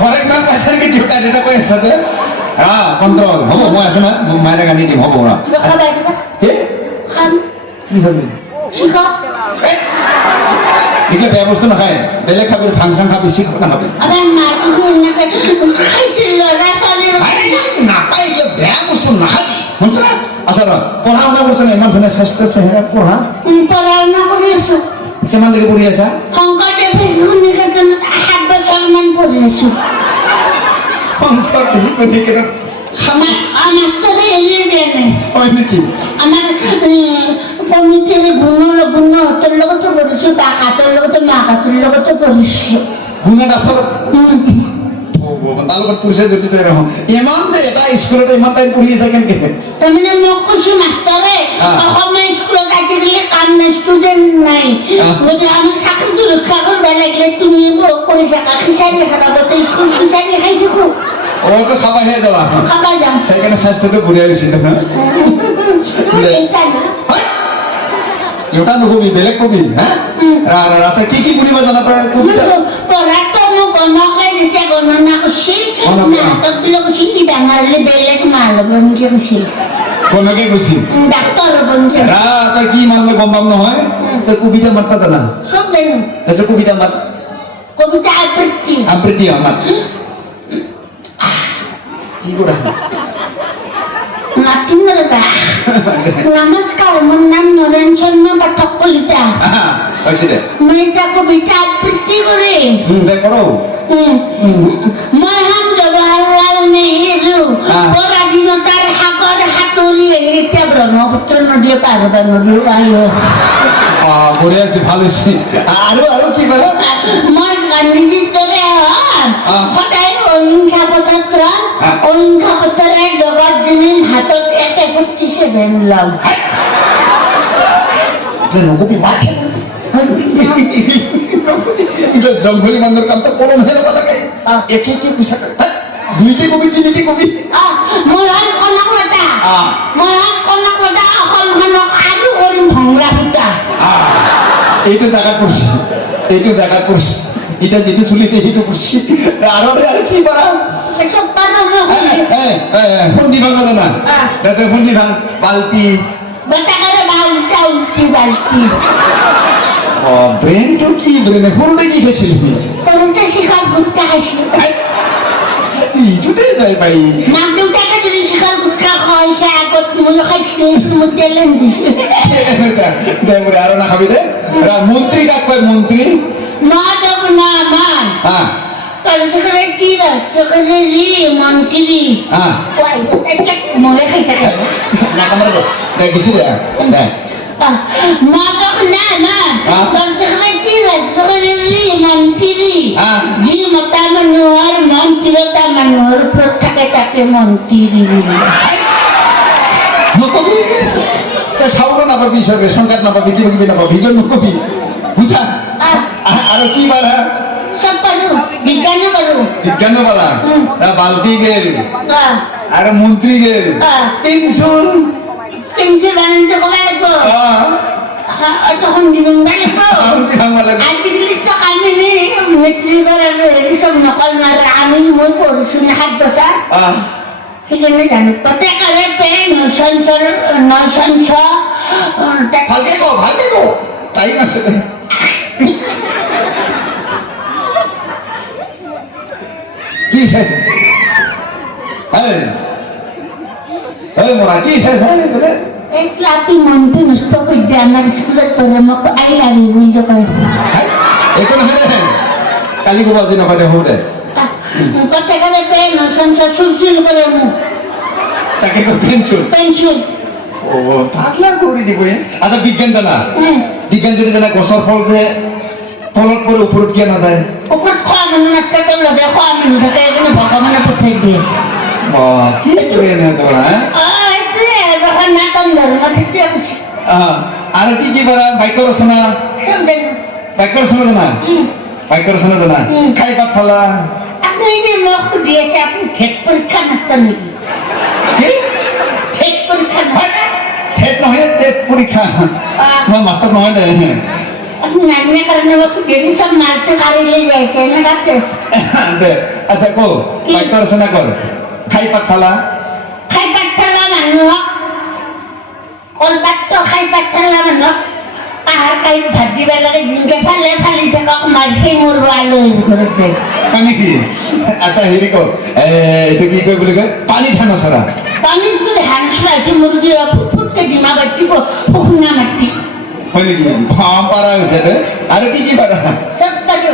ঘৰে কিমান পইচা নেকি দেউতা দেউতা কৈ আছা যে কণ্ট্ৰল হ'ব মই আছো না মায়েৰে গানি দিম হ'ব কি হবি এতিয়া বেয়া বস্তু নাখায় বেলেগ খাবি ভাং চাং খাবি চিক নাখাবি নাপায় এতিয়া বেয়া বস্তু নাখাবি শুনছ না আচ্ছা ৰ পঢ়া শুনা কৰিছ না ইমান ধুনীয়া স্বাস্থ্য চেহেৰা পঢ়া শুনা কৰি আছো কিমানলৈকে পঢ়ি আছা শংকৰদেৱ 7 বছৰমান পঢ়ি আছো শংকৰদেৱ কেনেকৈ মাষ্টৰে এৰিয়ে দিয়া নাই হয় নেকি আমাৰ কমিটিৰ গুণহঁতৰ লগতো পঢ়িছো বাহঁতৰ লগতো মাহঁতৰ লগতো পঢ়িছো গুণা দাসৰ তাৰ লগত পঢ়িছে যদি তই ৰহ ইমান যে এটা স্কুলতে ইমান টাইম পঢ়ি আছে কেনেকৈ তাৰমানে মোক কৈছো মাষ্টৰে অসমীয়া স্কুলত আজিকালি কাম নাই ষ্টুডেণ্ট নাই গতিকে আমাক চাকৰিটো ৰক্ষা কৰিব লাগিলে তুমি কৰি থাকা খিচাৰি খাবা গোটেই স্কুল খিচাৰি খাই থাকো তই খাবাহে যাবা খাবা যাম সেইকাৰণে স্বাস্থ্যটো বঢ়িয়াই গৈছিল দেউতা নকবি বেলেগ কবি হা আচ্ছা কি কি পঢ়িব জানা তই পঢ়াটো মোক গণকে যেতিয়া গণনা কৰিছিল নাটক বিলাক কৈছিল কি ডাঙৰ হ'লে বেলেগ মাল হ'ব এনেকে কৈছিল গণকে কৈছিল ডাক্তৰ হ'ব এনেকে তই কি মাল গম পাম নহয় তই কবিতা মাতবা জানা চব জানো তাৰপিছত কবিতা মাত কবিতা আবৃত্তি আবৃত্তি মাত কি কৰা মাতিম ৰবা নমস্কাৰ মোৰ নাম নৰেন শৰ্মা পাঠক কলিতা মই এটা কবিতা আবৃত্তি কৰিম মই হম জৱাহৰলাল নেহৰু পৰাধীনতাৰ সাগৰ সাঁতুৰি এতিয়া ব্ৰহ্মপুত্ৰ নদীয়ে পাৰ হ'ব নোৱাৰো বঢ়িয়া আছে ভাল হৈছে আৰু কি কৰে মই গান্ধীজীৰ দৰে সদায় অহিংসা পথৰে জগত জুৰিন হাতত AK-47 ল'ম নকবি মাৰ জংঘলী মানুহৰ কামটো কৰোঁ নহয় ৰ'ব থাকে একে পইচা দুইকে কবি তিনিকে কবি মই কনকলতা অসমখনক আৰু কৰিম ভংলা ফুটা এইটো জাগাত পঢ়ছি এতিয়া যিটো চলিছে সেইটো পঢ়ছি আৰু কি কৰা খুন্দি ভাঙ জানা তাৰপিছত খুন্দি ভাঙ বাল্টি ব্ৰেইনটো কি ব্ৰেইন সৰুতে কি খাইছিলি ইটোতে যায় পাই মাক দেউতাকে যদি শিখৰ গুটখা খাইছে আগত মই খাইছিলো মোক টেলেণ্ট দিছে আৰু নাখাবি দে মন্ত্ৰী কাক কয় মন্ত্ৰী মন্ত্ৰী ময়ে খাই থাকে বেছি দে মন্ত্ৰী যি মতা মানুহৰ মন তিৰোতা মানুহৰ ওপৰত থাকে তাকে মন্ত্ৰী নকবি তই চাউলো নাপাবি ৰেচন কাৰ্ড নাপাবি কিবা কিবি নাপাবি নকবি বুজা আৰু কি পাৰা চব পাৰো বিজ্ঞানো পাৰা বাল্টি গেল আৰু মন্ত্ৰী গেল পেঞ্চন বানাইছে কবা লাগব আজিকালি তো আমি মেট্ৰিকৰ আৰু হেৰি চব নকল নোৱাৰে আমি মই পঢ়িছো 7 বছৰ সেইকাৰণে জানো প্ৰত্যেকৰে ভালকে ক টাইম আছে কি চাইছে মৰা কি চাইছে এই ক্লাবি মনটো নষ্ট কৰি দিয়ে আমাৰ স্কুলত পঢ়ে মোক আই লাভ ইউ বুলি কয় একো নহয় দে কালি ক'ব আজি নকয় দে হ'ব দে প্ৰত্যেকৰে চুল কৰে মোক তাকে পেঞ্চন পাগলা কৰি দিব আচ্ছা বিজ্ঞান জানা বিজ্ঞান যদি জানা গছৰ ফল যে তলত পৰে ওপৰত কিয় নাযায় ওপৰত খোৱা মানুহ নাথাকে লগে খোৱা মানুহ থাকে এইখিনি ভগৱানে পঠাই দিয়ে কি কৰে কৰা নাটন ধৰ্ম ঠিকে কৈছে আৰু কি পাৰা বাক্য ৰচনা জানা খাই পাত ফালা আপুনি যে মোক সুধি আছে আপুনি ঠেট পৰীক্ষা মাষ্টৰ নেকি ঠেট নহয় টেট পৰীক্ষা মই মাষ্টৰ নহয় দে আপনি নাচনে কারণে বেশি সব মারতে কারিলে যাইছে না কাটতে আচ্ছা কো বাইক রচনা কর খাই পাত থালা মানুহ কলপাত তো খাই পাত থালা মানুহ পাহাৰ খাই ভাত দিবা লাগে জিংকে ফালি থাকক মাৰি মৰব আলু ঘৰত যায় নেকি আচ্ছা হেৰি কৰ এইটো কি কয় বুলি কয় পানী ঠানা চৰা পানীত যদি ধান চৰাইছে মুৰ্গী ফুটফুটকে ডিমা বাটিব শুকুনা মাটি হয় নেকি পাৰা হৈছে দে আৰু কি পাৰা চব পাৰো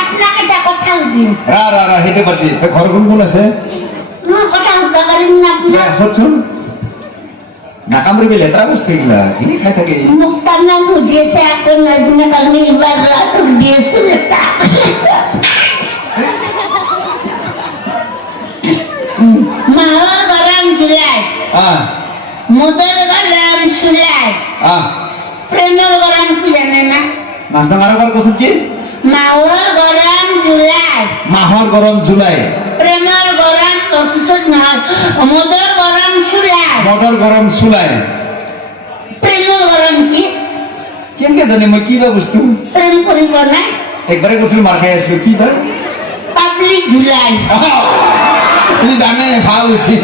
আপোনাক এটা কথা সুধিম ৰা সেইটো পাতি ঘৰ কোন আছে মই কথা সুধিব পাৰিম না আপোনাক শুনচোন নাকামৰি লেতেৰা বস্তু এইগিলা কি খাই থাকে মোক তাৰমানে সুধি আছে আকৌ নাজনে কাৰণে এইবাৰ ৰাতক দি আছে এটা মাহৰ গৰম জুলাই মদৰ গৰম চুলাই প্ৰেমৰ গৰম কি জানে না নাচনা মাৰবাৰ কৈছো কি মাহৰ গৰম জুলাই প্ৰেমৰ গৰম পিছত নহয় মদৰ গৰম চুলাই প্ৰেমৰ গৰম কি কেনেকে জানে মই কি বা বস্তু প্ৰেম কৰিব নাই একবাৰে কৈছিলো মাৰ খাই আছিলো কি বা পাব্লিক জুলাই তুমি জানে ভাল হৈছে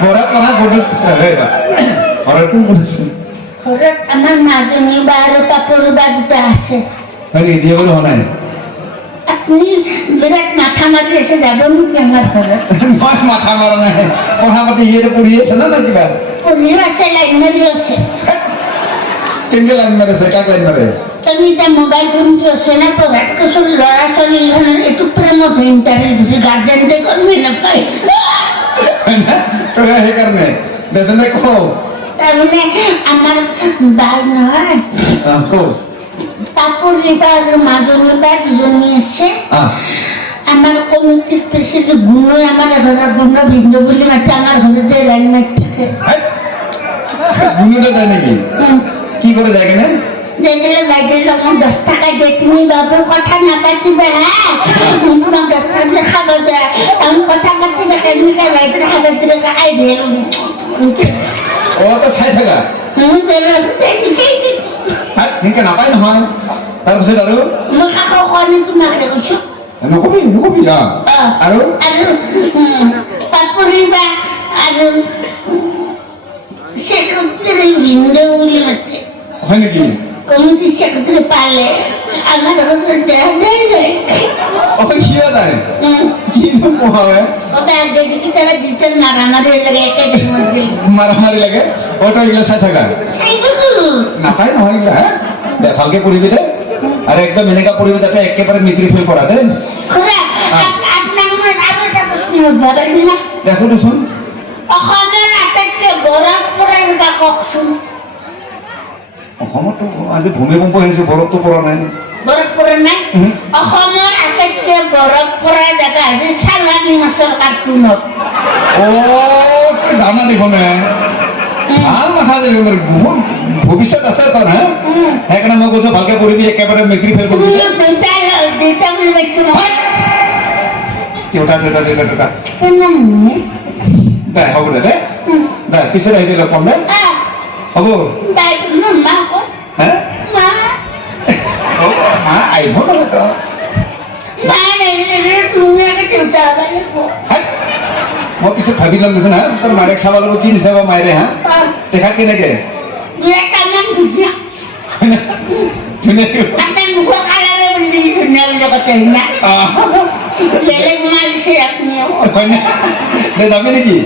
পঢ়া বদল ঘৰত কোন কোন আছে ঘৰত আমাৰ মাজনী বা আৰু কাপোৰ বা দুটা আছে হয় নেকি বিয়া বাৰু হোৱা নাই আপুনি বিৰাট মাথা মাৰি আছে যাব নেকি আমাৰ ঘৰত মই মাথা মৰা নাই পঢ়া পাতি সিহঁতে পঢ়ি আছে না কিবা পঢ়িও আছে লাইন মাৰিও আছে কেনেকে লাইন মাৰে আছে কাক লাইন মাৰে তুমি এতিয়া মোবাইল ফোনটো আছে না পঢ়াত কৈছো ল'ৰা ছোৱালী এইটো প্ৰেমত ইণ্টাৰেষ্ট বেছি গাৰ্জেণ্টে গমেই নাপায় সেইকাৰণে বেচনে কওঁ তাৰমানে আমাৰ বাই নহয় কাপোৰ দিবা আৰু মাজনী বা দুজনী আছে আমাৰ কমিটিৰ প্ৰেচিডেণ্ট গুণ আমাৰ ঘৰৰ গুণ ভিন্দু বুলি মাতে আমাৰ ঘৰত যে লাইন মাৰি থাকে গুণতে যায় নেকি কি করে যায় কেনে দেখলে বাইরে লোক 10 টাকা দিয়ে তুমি বাবু কথা না পাতিবে হ্যাঁ তুমি 10 টাকা দিয়ে খাবো যায় আমি কথা পাতিবে কেমনি বাইরে খাবে দিলে খাই দিয়ে ও তো 60 টাকা তুমি বেরোতে দিছি হ্যাঁ ঠিক না পাই না তারপরে আরো মই খাও কোনি তোমাকে কইছো নকবি আরো তারপরে বা আর সেক্রেটারি ভিন্ডো বলে মাতে হয় নাকি কমিটি সেক্রেটারি পালে আমার ঘরে যায় ও কি হয় কি হবে ওটা দেখি কি তারা ডিটেল মারামারি লাগে একে মধ্যে মারামারি লাগে ওটা এগুলা 60 টাকা না পাই না হয় হ্যাঁ দে ভালকে পড়িবি দে আর একদম এনেকা পড়িবি যাতে একেবারে মিত্রি ফেল করা দে খরা আপনার মনে আরেকটা প্রশ্ন উদ্ভাবন না দেখো তো শুন অসমের আটাইতকৈ বৰফ পৰা এটা কওকচোন অসমতো আজি ভূমিকম্প হৈছে বৰফটো পৰা নাই বৰফ পৰা নাই অসমৰ আটাইতকৈ বৰফ পৰা জেগা আছে চালানী মাছৰ কাৰ্টুনত ও জানা দেখোন ভাল মাথা যে বহুত ভৱিষ্যত আছে তোৰ হা সেইকাৰণে মই কৈছো ভালকে পঢ়িবি একেবাৰে মেট্ৰিক ফেল কৰিবি দুটা বুলি পাইছো দেউতা দে হ'ব দে দে পিছত আহিবি লগ পাম দে হ'ব হে মা আহিব নহয় তো মই পিছত ভাবি ল'ম দেচোন হা তোৰ মায়েক চাব লাগিব কি বিচাৰিব মায়েৰে হা দেখা কেনেকে ধুনীয়াকে যাবি নেকি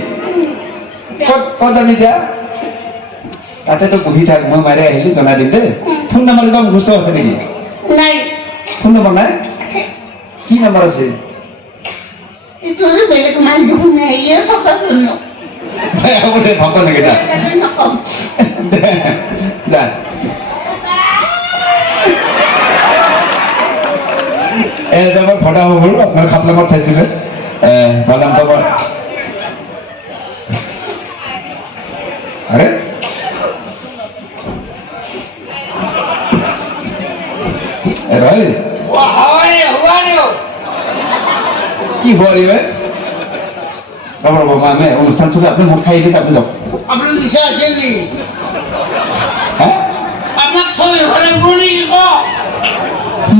ক'ত যাবি এতিয়া তাতেতো বহি থাক মই মায়েৰে আহিলে জনাই দিম দেই ফোন নম্বৰ কিবা মুখস্থ আছে নেকি নাই ফোন নম্বৰ নাই কি নম্বৰ আছে বেলেগ মানুহ নাই হ'ব দে ভাব নেকি দা এজনৰ ফটা হ'ব আপোনাৰ খাপলামত চাইছিলে ভালাম পাব আরে ভাই কি হওয়া রে রবা আমি অনুষ্ঠান চলে আপনি মোট খাই দিয়েছে আপনি যাও আপনার লিখে আছেন নি হ্যাঁ আপনার ছবি ঘরে বলি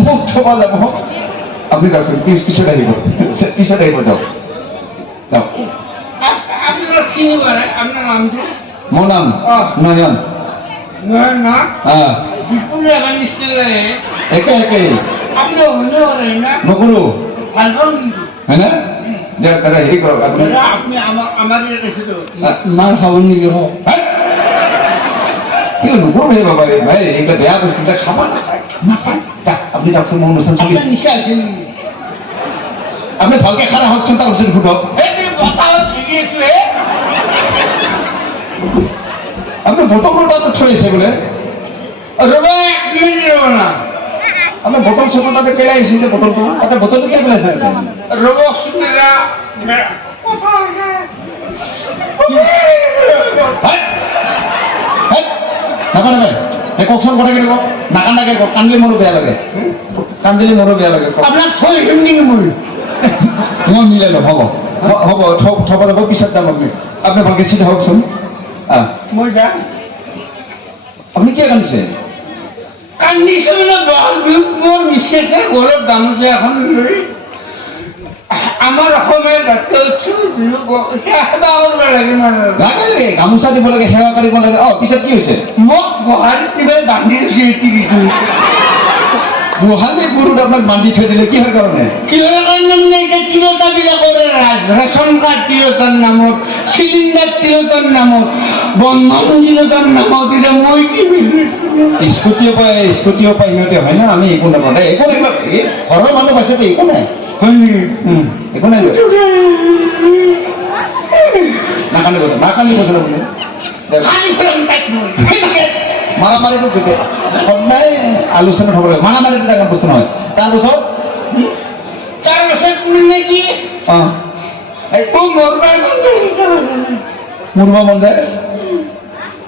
মোক থব যাব আপুনি যাওকচোন পিছত আহিব পিছত আহিব যাওক যাওক আপনার চিনি পারে আপনার নামটা মোৰ নাম নয়ন না হ্যাঁ বিপুল এখন স্কুলে একে একে আপনি হলে পারেন না নকৰো ভাল পান কিন্তু হয় না দাদা হেৰি কৰক আপুনি দাদা, আপনি আমাৰ এসে তো মাৰ খাবন নেকি নকৰো হে বাবা ৰে ভাই এইবিলাক বেয়া বস্তু এটা খাব নাপায় যা আপুনি যাওকচোন মোৰ অনুষ্ঠান চলি আপনাৰ নিশা আছে নি আপুনি ভালকে খাৰা হওকচোন তাৰপিছত সুধক এই বতাহ ঠিকই আছে আপুনি বটলটো তাতে থৈ আছে বোলে রবা এক মিনিট রব না আপুনি বটল চটল তাতে পেলাই আহিছে যে বটলটো তাতে বটলটো কিয় পেলাইছে রব শুনেরা নাপায় নাপায় এই কওকচোন কথাখিনি কওক নাকান্দাকে কওক কান্দিলে মোৰো বেয়া লাগে কান্দিলে মোৰো বেয়া লাগে কওক আপনার থই হিন্দি বলি মই মিলাই ল'ম হ'ব হ'ব থব যাব পিছত যাম আপুনি ভালকে চিধা হওকচোন মই যা আপুনি কিয় কান্দিছে কান্দিছে মানে বহাগ বিহুত মোৰ বিশেষে ঘৰত গামোচা এখন লৈ আমাৰ অসমীয়া জাতীয় উৎসৱ বিহু সেৱা কৰিব লাগে মানে লাগে গামোচা দিব লাগে সেৱা কৰিব লাগে পিছত কি হৈছে মোক গোহালিত কিবা বান্ধি দিছে গোহালি গৰুত আপোনাক বান্ধি থৈ দিলে কিহৰ কাৰণে কিহৰ কাৰণে মানে এতিয়া তিৰোতাবিলাকৰ ৰেচন কাৰ্ড তিৰোতাৰ নামত চিলিণ্ডাৰ তিৰোতাৰ নামত বন্ধন তিৰোতাৰ নামত এতিয়া মই কি স্কুটিও পায় সিহঁতে হয় না আমি একো নাপাওঁ দে একো নাই ঘৰৰ মানুহ পাইছেতো একো নাই হয় নেকি একো নাই নাকান্দিব নাকান্দিব আপুনি মাৰামাৰিটো সদায় আলোচনাত হ'ব লাগে মাৰামাৰিটো ডাঙৰ বস্তু নহয় তাৰপিছত মানে কি মৰিব মন যায়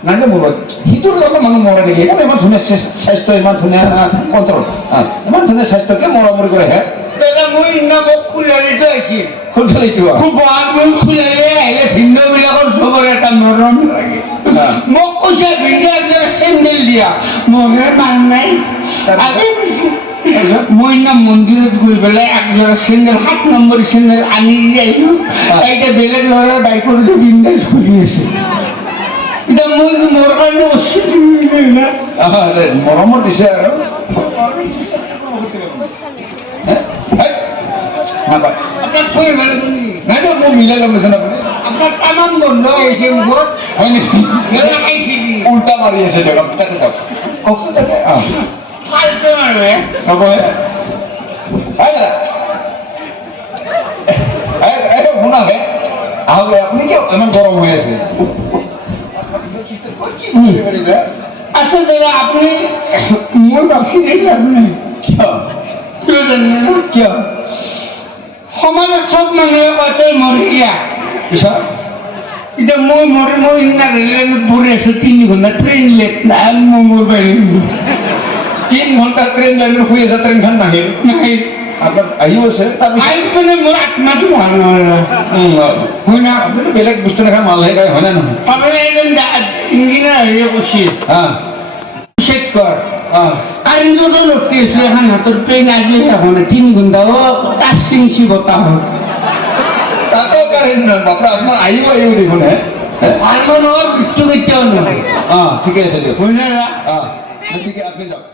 নাযায় মৰিব সিটোৰ কাৰণে মানুহ মৰে নেকি একো ইমান ধুনীয়া স্বাস্থ্য ইমান ধুনীয়া কণ্ট্ৰল ইমান ধুনীয়া স্বাস্থ্যকে মৰামৰি কৰে হে দাদা মই ইমান মোক খুলাৰিটো আহিছিল খুলিটো খুব বহাগ বিহু খুলাৰি আহিলে ভিন্নবিলাকৰ চবৰে এটা মৰম লাগে মোক কৈছে ভিন্ন একজনে চেণ্ডেল দিয়া মহে মান নাই মই না মন্দিৰত গৈ পেলাই একজোৰা চেণ্ডেল 7 নম্বৰ চেণ্ডেল আনি দি আহিলোঁ এতিয়া বেলেগ ল'ৰাৰ বাইকৰ যে বিন্দাছ ঘূৰি আছে এতিয়া মই মোৰ কাৰণে মৰমত দিছে আৰু নাপায় আপোনাক থৈ ভাল নেকি নাই দিয়ক মই মিলাই ল'ম নিচিনা আপুনি আপনার তামাম বন্ধ হয়েছে মুখত হয় নেকি খাইছে কি উল্টা মাৰি আছে দিয়ক তাতে যাওক কওকচোন তাতে ফালতু মাৰে হ'ব দাদা শুনাকে আহক আপুনি কিয় ইমান গৰম হৈ আছে আচ্ছা দাদা আপনি মোৰ বাচি নেকি আপনি কিয় কিয় জানে না কিয় সমাজত চব মানুহে কয় তই মৰিয়া পিছত এতিয়া মই সিদিনা ৰেললাইনত পৰি আছো 3 ঘণ্টা ট্ৰেইন লেট নাই মই মোৰ বাহিৰ 3 ঘণ্টা ট্ৰেইন লাইনত শুই আছে ট্ৰেইনখন নাহিল নাই আপোনাৰ আহিব আছে তাৰপিছত আহি মানে মোৰ আত্মাটো ভাল নহয় হয় না আপুনি বেলেগ বস্তু নাখায় মালহে খায় হয় না নহয় আপোনাৰ এজন ইঞ্জিনিয়াৰ আহিয়ে কৈছিল চেক কৰ কাৰেণ্টতো লটকি আছিলে এখন হাতত ট্ৰেইন আহিলে এখন 3 ঘণ্টা টাচ চিংচি বতাহ হ'ল তাতো কাৰেণ্ট নহয় বাপৰা আপোনাৰ আহিব দেখোন হে ভাল মানুহৰ মৃত্যু কেতিয়াও নহয় ঠিকে আছে দিয়ক হয় না ঠিকে আপুনি যাওক